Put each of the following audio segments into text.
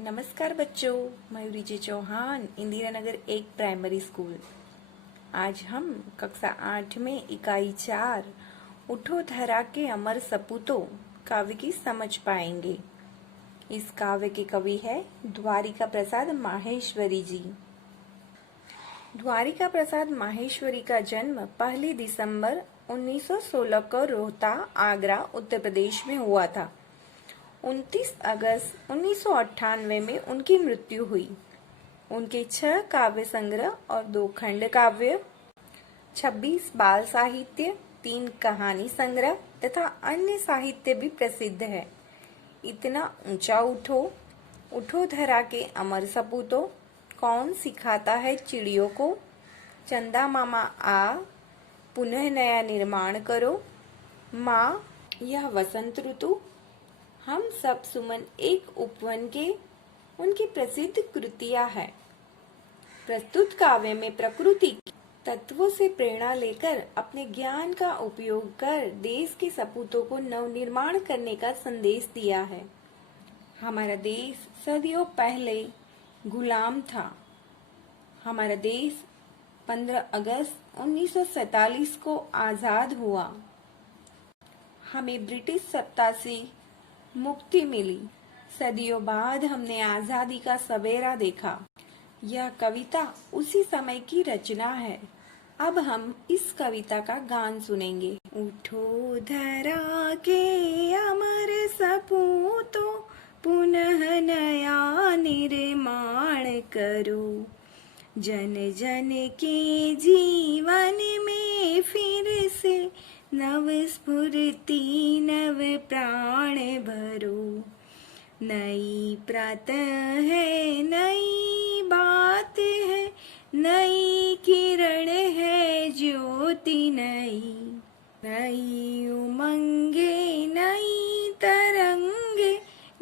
नमस्कार बच्चों, मयूरी जी Chauhan, Indira Nagar 1 primary school. आज हम कक्षा 8 में इकाई 4 उठो धरा के अमर सपूतों काव्य की समझ पाएंगे। इस काव्य के कवि है द्वारिका प्रसाद माहेश्वरी जी। द्वारिका प्रसाद माहेश्वरी का जन्म 1 दिसंबर 1916 को रोहता, आगरा, उत्तर प्रदेश में हुआ था। 29 अगस्त 1998 में उनकी मृत्यु हुई। उनके 6 काव्य संग्रह और 2 खंड काव्य, 26 बाल साहित्य, 3 कहानी संग्रह तथा अन्य साहित्य भी प्रसिद्ध है। इतना ऊंचा उठो, उठो धरा के अमर सपूतों, कौन सिखाता है चिड़ियों को, चंदा मामा आ, पुनः नया निर्माण करो, माँ यह वसंत ऋतु, हम सब सुमन एक उपवन के, उनकी प्रसिद्ध कृतियां है। प्रस्तुत काव्य में प्रकृति तत्वों से प्रेरणा लेकर अपने ज्ञान का उपयोग कर देश के सपूतों को नवनिर्माण करने का संदेश दिया है। हमारा देश सदियों पहले गुलाम था। हमारा देश 15 अगस्त 1947 को आजाद हुआ। हमें ब्रिटिश सत्ता से मुक्ति मिली। सदियों बाद हमने आजादी का सवेरा देखा। यह कविता उसी समय की रचना है। अब हम इस कविता का गान सुनेंगे। उठो धरा के अमर सपूतों, पुनः नया निर्माण करो, जन जन के जीवन में फिर से नव स्फूर्ति नव प्राण भरो। नई प्रातः है, नई बात है, नई किरण है ज्योति नई, नई उमंगे नई तरंगे,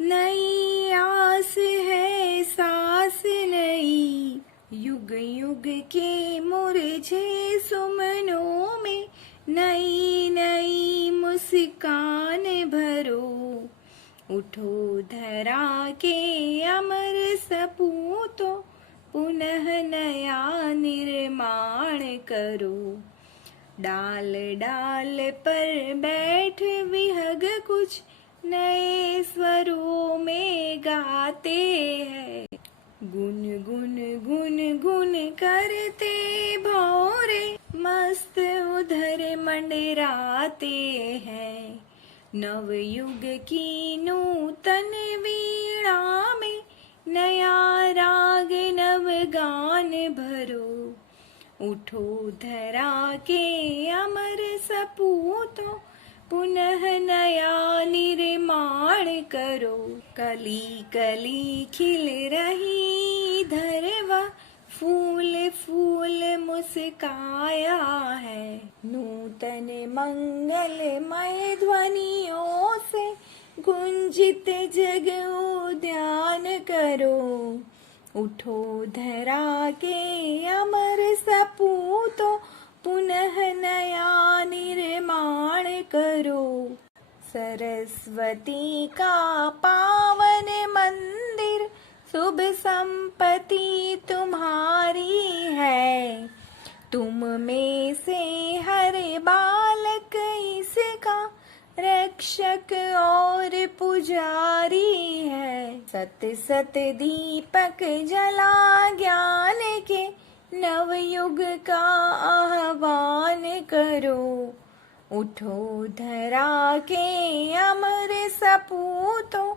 नई आस है सांस नई। युग युग के मुरझे सुमनों में नई नई मुस्कान भरो। उठो धरा के अमर सपूतों, पुनः नया निर्माण करो। डाल डाल पर बैठ विहग कुछ नए स्वरों में गाते हैं। गुन गुन गुन गुन करते भौरे मस्त उधर मंडराते हैं। नव युग की नूतन वीणा में नया राग नव गान भरो। उठो धरा के अमर सपूतों, पुनः नया निर्माण करो। कली कली खिल रही धरवा, फूल फूल मुस्काया है। नूतन मंगलमय ध्वनियों से गुंजित जग उद्यान करो। उठो धरा के अमर सपूतों, पुनः नया निर्माण करो। सरस्वती का पावन मंदिर, शुभ संपत्ति तुम्हारी है। तुम में से हर बालक इसका रक्षक और पुजारी है। सत सत दीपक जला ज्ञान के, नव युग का आह्वान करो। उठो धरा के अमर सपूतों,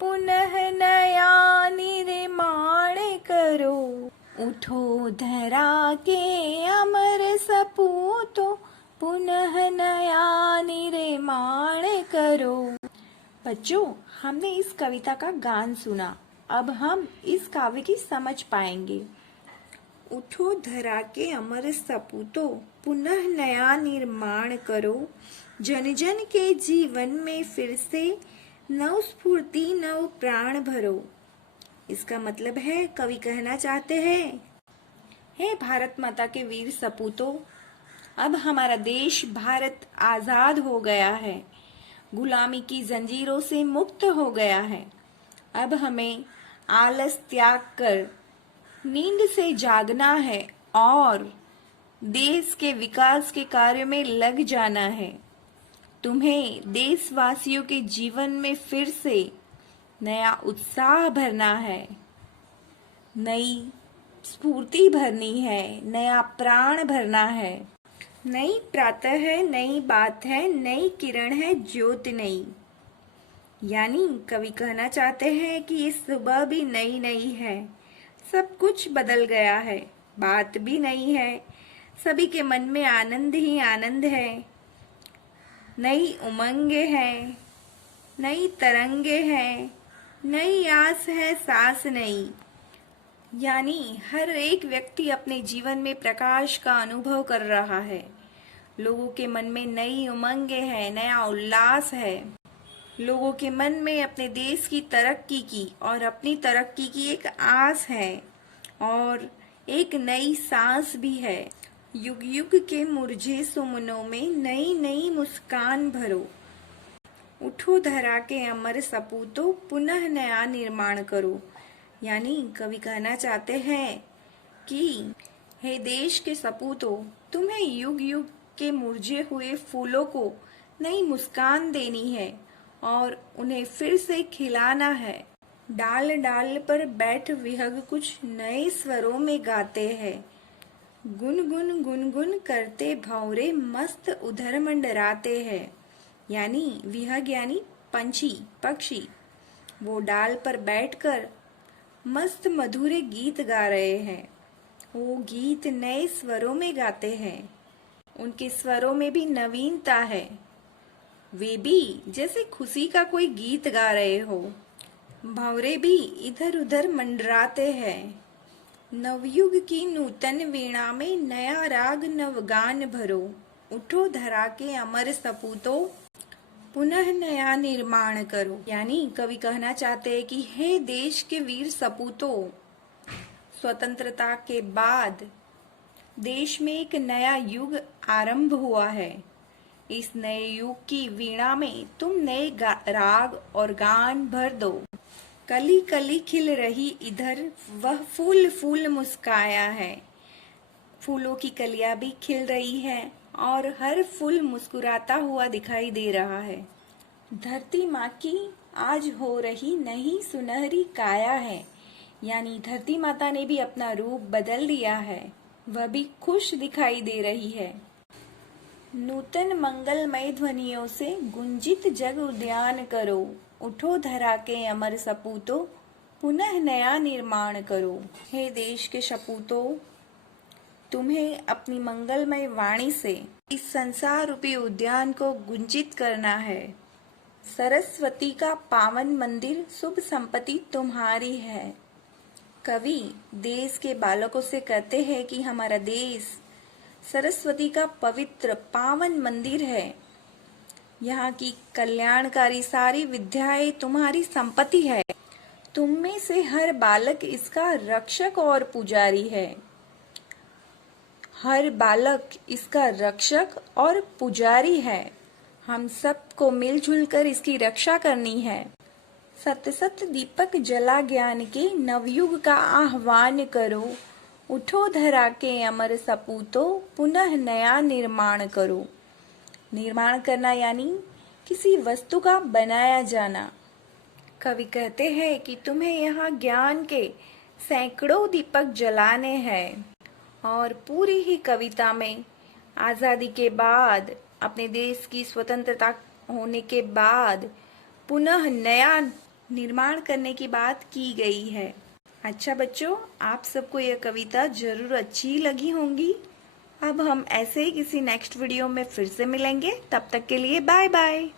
पुनः नया निर्माण करो। उठो धरा के अमर सपूतों, पुनः नया निर्माण करो। बच्चों, हमने इस कविता का गान सुना। अब हम इस काव्य की समझ पाएंगे। उठो धरा के अमर सपूतों, पुनः नया निर्माण करो, जन जन के जीवन में फिर से नव स्फूर्ति नव प्राण भरो। इसका मतलब है, कवि कहना चाहते हैं, हे भारत माता के वीर सपूतों, अब हमारा देश भारत आजाद हो गया है, गुलामी की जंजीरों से मुक्त हो गया है। अब हमें आलस त्याग कर नींद से जागना है और देश के विकास के कार्य में लग जाना है। तुम्हें देशवासियों के जीवन में फिर से नया उत्साह भरना है, नई स्फूर्ति भरनी है, नया प्राण भरना है। नई प्रातः है, नई बात है, नई किरण है, ज्योत नई। यानी कवि कहना चाहते हैं कि ये सुबह भी नई नई है, सब कुछ बदल गया है, बात भी नई है, सभी के मन में आनंद ही आनंद है, नई उमंगे हैं, नई तरंगे हैं, नई आस है, सांस नई। यानी हर एक व्यक्ति अपने जीवन में प्रकाश का अनुभव कर रहा है, लोगों के मन में नई उमंगे हैं, नया उल्लास है, लोगों के मन में अपने देश की तरक्की की और अपनी तरक्की की एक आस है और एक नई सांस भी है। युग युग के मुरझे सुमनों में नई नई मुस्कान भरो, उठो धरा के अमर सपूतों, पुनः नया निर्माण करो। यानी कवि कहना चाहते हैं कि हे देश के सपूतों, तुम्हें युग युग के मुरझे हुए फूलों को नई मुस्कान देनी है और उन्हें फिर से खिलाना है। डाल डाल पर बैठ विहग कुछ नए स्वरों में गाते हैं, गुन गुन करते भंवरे मस्त उधर मंडराते हैं। यानी विहग यानी पंछी पक्षी, वो डाल पर बैठकर मस्त मधुरे गीत गा रहे हैं। वो गीत नए स्वरों में गाते हैं, उनके स्वरों में भी नवीनता है, वे भी जैसे खुशी का कोई गीत गा रहे हो। भंवरे भी इधर उधर मंडराते हैं। नवयुग की नूतन वीणा में नया राग नवगान भरो, उठो धरा के अमर सपूतों, पुनः नया निर्माण करो। यानी कवि कहना चाहते हैं कि हे देश के वीर सपूतों, स्वतंत्रता के बाद देश में एक नया युग आरंभ हुआ है। इस नए युग की वीणा में तुम नए राग और गान भर दो। कली कली खिल रही इधर, वह फूल फूल मुस्काया है। फूलों की कलियां भी खिल रही है और हर फूल मुस्कुराता हुआ दिखाई दे रहा है। धरती माँ की आज हो रही नई सुनहरी काया है। यानी धरती माता ने भी अपना रूप बदल दिया है, वह भी खुश दिखाई दे रही है। नूतन मंगलमय ध्वनियों से गुंजित जग उद्यान करो, उठो धरा के अमर सपूतों, पुनः नया निर्माण करो। हे देश के सपूतों, तुम्हें अपनी मंगलमय वाणी से इस संसार रूपी उद्यान को गुंजित करना है। सरस्वती का पावन मंदिर शुभ संपत्ति तुम्हारी है। कवि देश के बालकों से कहते हैं कि हमारा देश सरस्वती का पवित्र पावन मंदिर है। यहाँ की कल्याणकारी सारी विद्याएं तुम्हारी संपत्ति है। तुम में से हर बालक इसका रक्षक और पुजारी है। हर बालक इसका रक्षक और पुजारी है। हम सबको मिलजुल कर इसकी रक्षा करनी है। सत सत दीपक जला ज्ञान के नवयुग का आह्वान करो, उठो धरा के अमर सपूतों, पुनः नया निर्माण करो। निर्माण करना यानी किसी वस्तु का बनाया जाना। कवि कहते हैं कि तुम्हें यहाँ ज्ञान के सैकड़ों दीपक जलाने हैं और पूरी ही कविता में आजादी के बाद, अपने देश की स्वतंत्रता होने के बाद पुनः नया निर्माण करने की बात की गई है। अच्छा बच्चों, आप सबको यह कविता जरूर अच्छी लगी होंगी। अब हम ऐसे ही किसी नेक्स्ट वीडियो में फिर से मिलेंगे। तब तक के लिए बाय बाय।